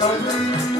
Hallelujah.